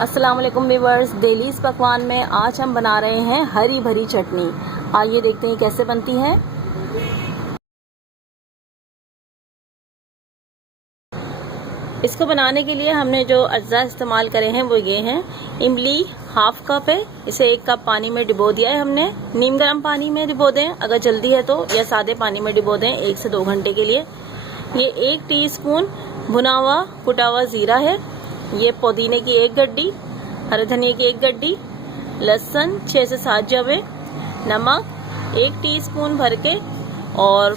अस्सलाम वालेकुम viewers, daily इस पकवान में आज हम बना रहे हैं हरी भरी चटनी। आइए देखते हैं कैसे बनती है। इसको बनाने के लिए हमने जो अज्जा इस्तेमाल करे हैं वो ये हैं। इमली हाफ कप है, इसे 1 कप पानी में डिबो दिया है हमने। नीम गर्म पानी में डिबो दें अगर जल्दी है तो, या सादे पानी में डिबो दें 1 से 2 घंटे के लिए। ये 1 टीस्पून भुना हुआ कुटा हुआ जीरा है। ये पुदीने की 1 गड्डी, हरे धनिया की 1 गड्डी, लहसुन 6 से 7 जवे, नमक 1 टीस्पून भर के, और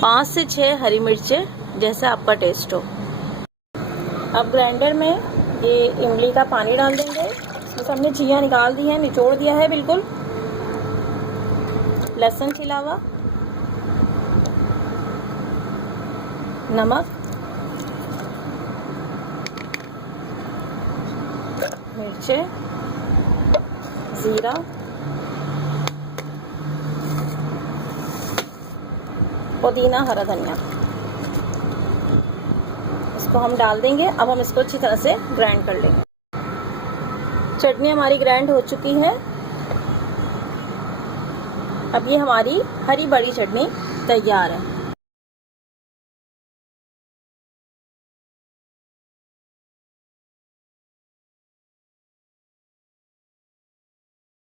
5 से 6 हरी मिर्चें, जैसा आपका टेस्ट हो। अब ग्राइंडर में ये इमली का पानी डाल देंगे। इसमें से हमने छिया निकाल दी है, निचोड़ दिया है बिल्कुल। लहसुन छिला हुआ, नमक, मिर्चें, जीरा, पुदीना, हरा धनिया, इसको हम डाल देंगे। अब हम इसको अच्छी तरह से ग्राइंड कर लेंगे। चटनी हमारी ग्राइंड हो चुकी है। अब ये हमारी हरी बड़ी चटनी तैयार है।